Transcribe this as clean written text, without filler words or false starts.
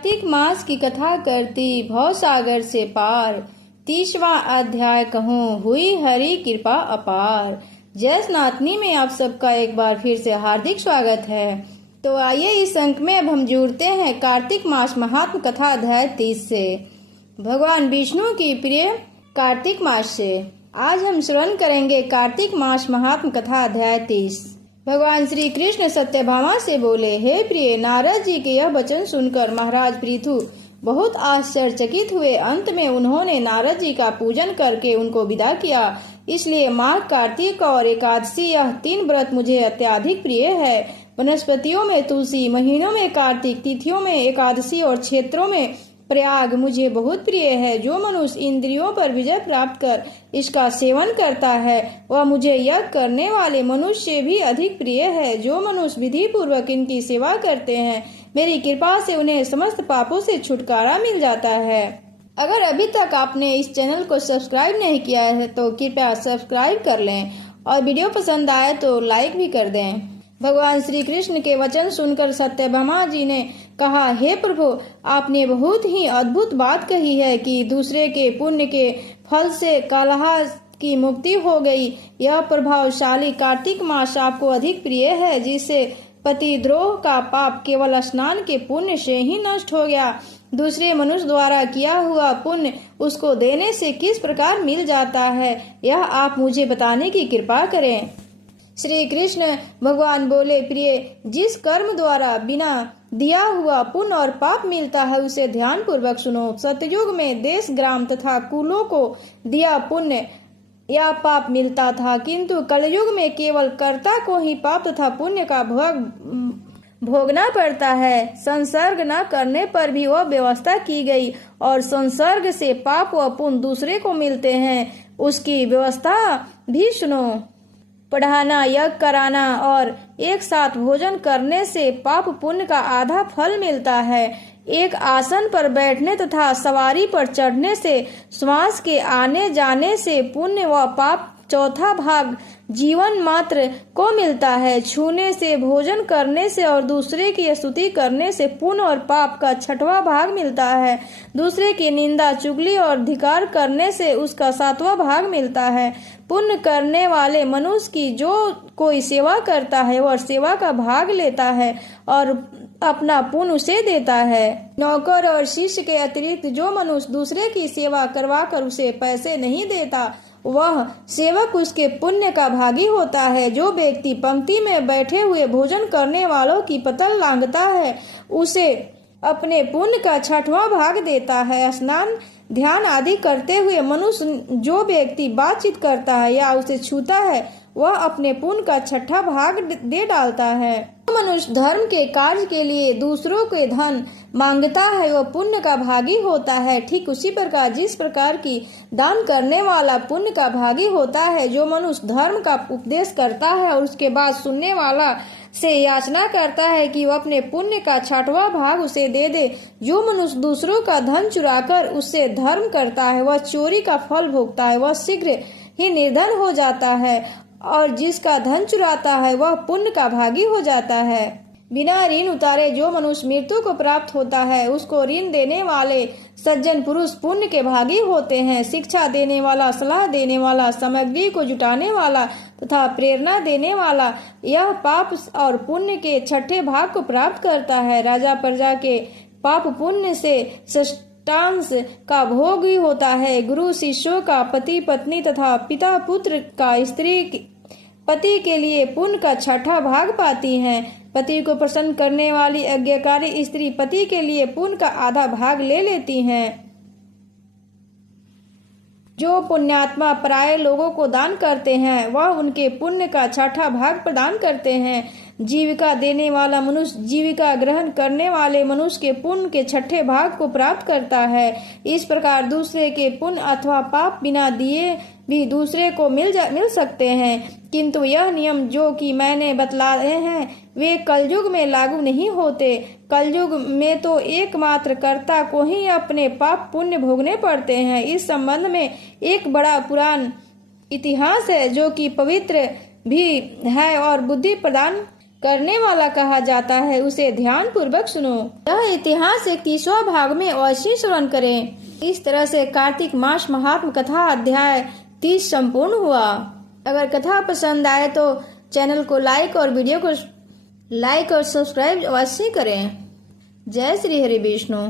कार्तिक मास की कथा करती भवसागर से पार। 30वां अध्याय कहूँ हुई हरि कृपा अपार। जय सनातनी में आप सबका एक बार फिर से हार्दिक स्वागत है। तो आइए इस अंक में अब हम जुड़ते हैं कार्तिक मास महात्म कथा अध्याय 30 से, भगवान विष्णु की प्रिय कार्तिक मास से। आज हम श्रवण करेंगे कार्तिक मास महात्म कथा अध्याय 30। भगवान श्री कृष्ण सत्यभामा से बोले, हे प्रिय, नारद जी के यह वचन सुनकर महाराज पृथु बहुत आश्चर्यचकित हुए। अंत में उन्होंने नारद जी का पूजन करके उनको विदा किया। इसलिए माघ, कार्तिक और एकादशी यह 3 व्रत मुझे अत्याधिक प्रिय है। वनस्पतियों में तुलसी, महीनों में कार्तिक, तिथियों में एकादशी और क्षेत्रों में प्रयाग मुझे बहुत प्रिय है। जो मनुष्य इंद्रियों पर विजय प्राप्त कर इसका सेवन करता है वह मुझे यज्ञ करने वाले मनुष्य से भी अधिक प्रिय है। जो मनुष्य विधि पूर्वक इनकी सेवा करते हैं मेरी कृपा से उन्हें समस्त पापों से छुटकारा मिल जाता है। अगर अभी तक आपने इस चैनल को सब्सक्राइब नहीं किया है तो कृपया सब्सक्राइब कर लें और वीडियो पसंद आए तो लाइक भी कर दें। भगवान श्री कृष्ण के वचन सुनकर सत्यभामा जी ने कहा, हे प्रभु, आपने बहुत ही अद्भुत बात कही है कि दूसरे के पुण्य के फल से कलह की मुक्ति हो गई। यह प्रभावशाली कार्तिक मास आपको अधिक प्रिय है, जिससे पतिद्रोह का पाप केवल स्नान के पुण्य से ही नष्ट हो गया। दूसरे मनुष्य द्वारा किया हुआ पुण्य उसको देने से किस प्रकार मिल जाता है, यह आप मुझे बताने की कृपा करें। श्री कृष्ण भगवान बोले, प्रिय, जिस कर्म द्वारा बिना दिया हुआ पुण्य और पाप मिलता है उसे ध्यान पूर्वक सुनो। सतयुग में देश, ग्राम तथा कुलों को दिया पुण्य या पाप मिलता था, किंतु कलयुग में केवल कर्ता को ही पाप तथा पुण्य का भोगना पड़ता है। संसर्ग न करने पर भी वह व्यवस्था की गई और संसर्ग से पाप व पुण्य दूसरे को मिलते हैं, उसकी व्यवस्था भी सुनो। पढ़ाना, यज्ञ कराना और एक साथ भोजन करने से पाप पुण्य का आधा फल मिलता है। एक आसन पर बैठने तथा सवारी पर चढ़ने से, श्वास के आने जाने से पुण्य व पाप चौथा भाग जीवन मात्र को मिलता है। छूने से, भोजन करने से और दूसरे की स्तुति करने से पुण्य और पाप का 6वां भाग मिलता है। दूसरे की निंदा, चुगली और धिक्कार करने से उसका 7वां भाग मिलता है। पुण्य करने वाले मनुष्य की जो कोई सेवा करता है वह सेवा का भाग लेता है और अपना पुण्य उसे देता है। नौकर और शिष्य के अतिरिक्त जो मनुष्य दूसरे की सेवा करवा कर उसे पैसे नहीं देता वह सेवक उसके पुण्य का भागी होता है। जो व्यक्ति पंक्ति में बैठे हुए भोजन करने वालों की पतल लांघता है उसे अपने पुण्य का 6वां भाग देता है। स्नान, ध्यान आदि करते हुए मनुष्य जो व्यक्ति बातचीत करता है या उसे छूता है वह अपने पुण्य का 6वां भाग दे डालता है। मनुष्य धर्म के कार्य के लिए दूसरों के धन मांगता है वह पुण्य का भागी होता है। ठीक उसी प्रकार जिस प्रकार की दान करने वाला पुण्य का भागी होता है, जो मनुष्य धर्म का उपदेश करता है और उसके बाद सुनने वाला से याचना करता है कि वह अपने पुण्य का 6वां भाग उसे दे दे। जो मनुष्य दूसरों का धन चुराकर उससे धर्म करता है वह चोरी का फल भोगता है, वह शीघ्र ही निर्धन हो जाता है, और जिसका धन चुराता है वह पुण्य का भागी हो जाता है। बिना ऋण उतारे जो मनुष्य मृत्यु को प्राप्त होता है उसको ऋण देने वाले सज्जन पुरुष पुण्य के भागी होते हैं। शिक्षा देने वाला, सलाह देने वाला, सामग्री को जुटाने वाला तथा प्रेरणा देने वाला यह पाप और पुण्य के 6ठे भाग को प्राप्त करता है। राजा प्रजा के पाप पुण्य से षष्ठांश का भोग ही होता है। गुरु शिष्यों का, पति पत्नी तथा पिता पुत्र का स्त्री पति के लिए पुण्य का 6ठा भाग पाती हैं। पति को प्रसन्न करने वाली आज्ञाकारी स्त्री पति के लिए पुण्य का आधा भाग ले लेती हैं। जो पुण्यात्मा पराये लोगों को दान करते हैं वह उनके पुण्य का 6ठा भाग प्रदान करते हैं। जीविका देने वाला मनुष्य जीविका ग्रहण करने वाले मनुष्य के पुण्य के 6ठे भाग को प्राप्त करता है। इस प्रकार दूसरे के पुण्य अथवा पाप बिना दिए भी दूसरे को मिल सकते हैं, किंतु यह नियम जो कि मैंने बतलाए हैं वे कलयुग में लागू नहीं होते। कलयुग में तो एकमात्र कर्ता को ही अपने पाप पुण्य भोगने पड़ते हैं। इस संबंध में एक बड़ा पुराण इतिहास है जो कि पवित्र भी है और बुद्धि प्रदान करने वाला कहा जाता है, उसे ध्यान पूर्वक सुनो। यह इतिहास एक 30वां भाग में अवश्य श्रवण करें। इस तरह से कार्तिक मास महात्म कथा अध्याय 30 संपूर्ण हुआ। अगर कथा पसंद आए तो चैनल को लाइक और वीडियो को लाइक और सब्सक्राइब अवश्य करें। जय श्री हरि विष्णु।